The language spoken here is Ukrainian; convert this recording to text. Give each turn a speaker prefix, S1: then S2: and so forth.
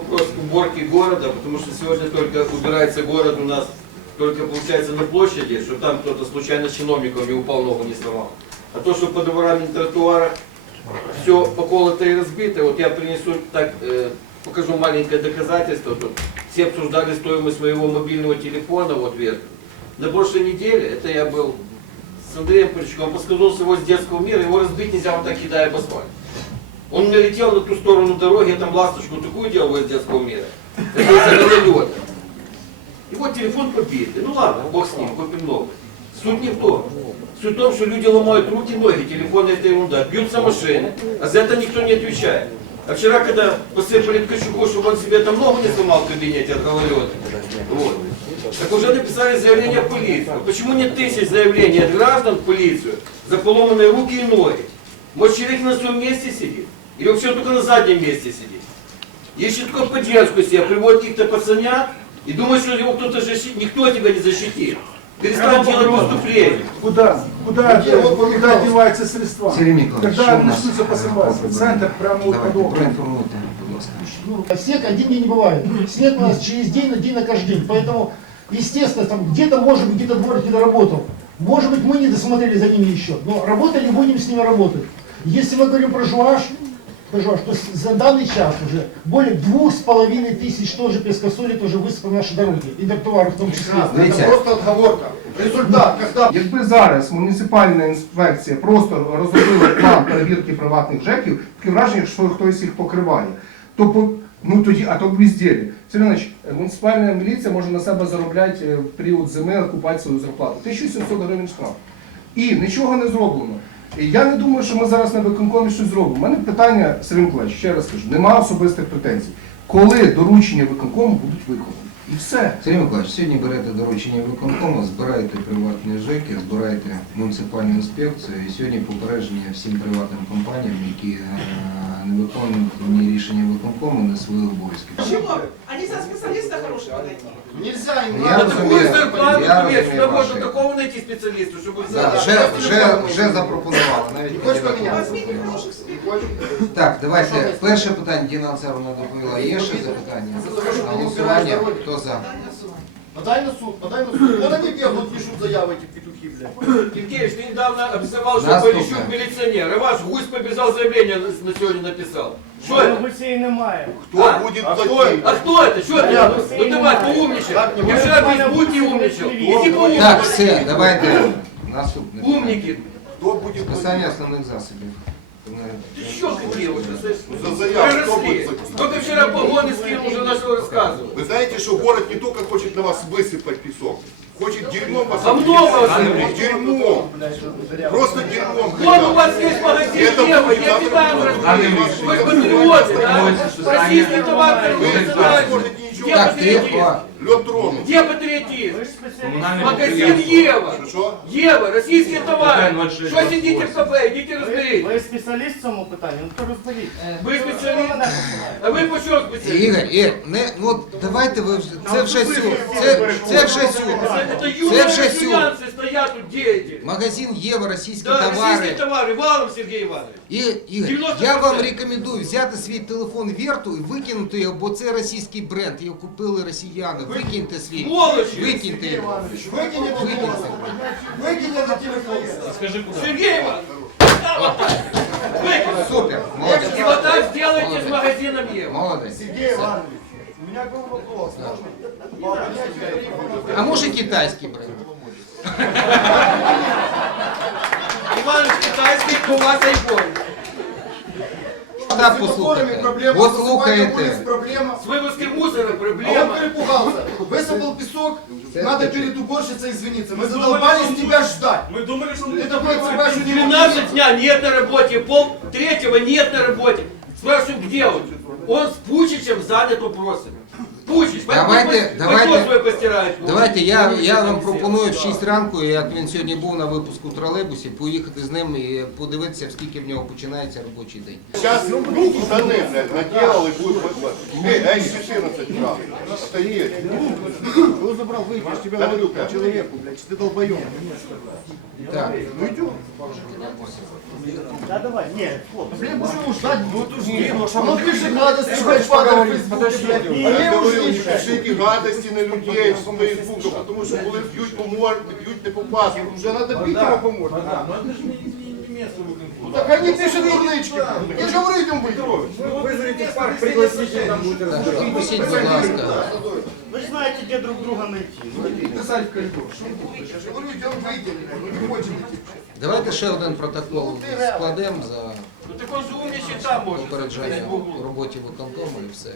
S1: Вопрос уборки города, потому что сегодня только убирается город у нас, только получается на площади, что там кто-то случайно с чиновником не упал, ногу не сломал. А то, что по дворам и тротуарах все поколото и разбито, вот я принесу так, э, покажу маленькое доказательство. Тут все обсуждали стоимость моего мобильного телефона, вот вверх. На прошлой неделе, это я был с Андреем Пырчуком, он поскользнулся его с детского мира, его разбить нельзя, вот так кидая об асфальт. Он налетел на ту сторону дороги, я там ласточку такую делал из детского мира. Это из-за гололеда. И вот телефон побитый. Ну ладно, бог с ним, купим новый. Суть не в том. Суть в том, что люди ломают руки, ноги, телефоны это ерунда. Бьются машины, а за это никто не отвечает. А вчера, когда посыпали Ткачуку, чтобы он себе там ногу не сломал в кабинете от гололеда, вот. Так уже написали заявление в полицию. А Почему нет тысяч заявлений от граждан в полицию за поломанные руки и ноги? Может человек на своем месте сидит? Или вообще он только на заднем месте сидит? Ищет только поддержку себе, приводит каких-то пацанят и думает, что его кто-то защитит. Никто тебя не защитит. Перестань делать преступления.
S2: Куда? Куда, Где? Вот куда пожалуйста. деваются средства? Сергій Миколаївич, що Когда у нас? начнутся посыпаться? Центр прямо вот Давайте, под окнами. проінформуйте,
S3: будь ласка. Снег один день не бывает. Снег у нас через день, один на каждый день. Поэтому, естественно, там где-то, может быть, где-то дворник не доработал. Может быть, мы не досмотрели за ними еще. Но работали, будем с ними работать. Если мы говорим про жуаш, про жуаш, то с- за данный час уже более двух с половиной тысяч тоже пескосоли тоже высыпали наши дороги. И тротуары в том числе.
S1: Дивіться, Просто отговорка. Результат, когда
S4: Якби зараз муніципальна інспекція просто розробила план перевірки приватних ЖЕКів, таке враження, що хтось їх покриває. То по- ну тоді, а то б безділі. Сергій Іванович, муніципальна міліція може на себе заробляти е, в період зими, купати свою зарплату. 1700 гривень штраф. І нічого не зроблено. І Я не думаю, що ми зараз на виконкомі щось зробимо. У мене питання, Сергій Миколаївич, ще раз кажу, немає особистих претензій. Коли доручення виконкому будуть виконані? І все.
S5: Сергій Миколаївич, сьогодні берете доручення виконкому, збираєте приватні ЖЕКи, збираєте муніципальну інспекцію і сьогодні попередження всім приватним компаніям, які е, не виконують ні рішення виконкому, не свої обов'язки.
S6: Почему? Они за специалиста хорошего найти.
S1: Нельзя им
S6: На надо. такую зарплату, я тебе, разумею сюда можно ваші. такого найти специалиста, чтобы Да,
S5: взять. вже, вже, вже запропонували.
S6: Навіть Не хочеш поміняти? Хороших.
S5: Так, давайте. Перше питання Діна Анцаровна доповіла. Є ще запитання? На голосування. Хто за?
S7: Подай на суд, подай на суд. заяви ті петухи, блядь.
S8: Евгеевич, ты недавно обзывал, что Наступне. Полищук милиционер. И ваш гусь побежал заявление на, сегодня написал. Что это?
S9: Гусей немає.
S8: Хто А? буде А хто- А кто это? Что это? Ну, ну ты, мать, поумничай. Так, не Ты же опять будь и умничал. Иди поумничай. Так,
S5: все, давайте наступне. Умники. кто будет? платити? основных основних.
S8: Ты что какие уже? За заявку кто Выросли. будет записать? Только вчера погоны скинул, уже начал рассказывать. Вы
S10: знаете, что город не только хочет на вас высыпать песок, хочет дерьмом вас А много вас объединить. Дерьмом. Просто дерьмом. Вон
S8: у вас есть магазин Это Ева, будет я завтра питаю, будет. вы патриоты, да? Российский товар Вы не национальный. сможете ничего. Где Так, патриотизм? тихо. Лед тронут. Где патриотизм? Ви ж спеціаліст. Магазин Ева. Что? Ева, российские товары. Что сидите в кафе, идите Ви, разберитесь. ви
S9: спеціаліст в цьому питанні? Ну то розберіть.
S8: Ви спеціаліст? Мене посилаєте. А ви по чому спеціаліст?
S11: Ігор, Ігор, не, ну давайте ви вже, це вже сю, це, це вже сю. Это Це юные вже сю. россиянцы стоят тут, дети. Магазин Єва, російські Да, российские
S8: товари. товары. Валом, Сергей Иванович. І,
S11: Ігор, 90%. я вам рекомендую взяти свій телефон Верту і викинути його, бо це російський бренд, її купили росіяни. Викиньте свій. Сволочі! Викиньте його.
S9: Викиньте. Викиньте на телефон.
S11: Скажи, куди? Сергій Іванович! Викинь! Супер! молодец. І
S8: вот так сделайте с магазином Єва.
S11: Молодець.
S9: Сергій Іванович, у меня був вопрос. Можно?
S11: А може китайський бренд?
S8: Іванович, китайський, у вас айфон.
S11: Так, С послухайте. проблема, От с улиц
S10: слухаєте. проблема. С вывозкой мусора А он проблема. перепугался. Высыпал песок, надо перед уборщицей извиниться. Мы задолбались тебя ждать.
S8: Мы думали, что Ты такой цепаешь у него. 12 дня нет на работе, пол третьего нет на работе. Спрашиваю, где он? Он с Пучичем занят вопросами. Пучиш,
S11: Давайте- пойдет давайте- своє постирають. Давайте я, я вам пропоную в 6 ранку, як він сьогодні був на випуску в тролейбусі, поїхати з ним і подивитися, в скільки в нього починається робочий день.
S10: Сейчас штаны, блядь, наделал и будет вот. Эй, эй, 14 раз. Стоит.
S9: Кто забрал, выйди, я же
S10: тебе говорю, по
S9: человеку, блядь, ты долбоёб. Так. Ну идем. Да давай, нет, Блин, будем ждать, ну тут жди,
S10: ну пиши гадости, блядь, поговорить, подожди. А я говорю, не пишите гадости на людей з Фейсбука, потому що коли б'ють по морді, б'ють не по паспорту. Вже треба бити його по морді.
S9: Ну
S10: так они пишут дурнички. Я же говорю, идем бить.
S9: Так,
S11: пропустіть, будь ласка.
S9: Вы же знаете, где друг друга найти. Писать в коридор. Я же говорю, идем выйдем. Мы не хочем идти.
S11: Давайте ще один протокол складемо за
S8: Ну так он же умничий там може.
S11: попередження в роботі виконкому і все.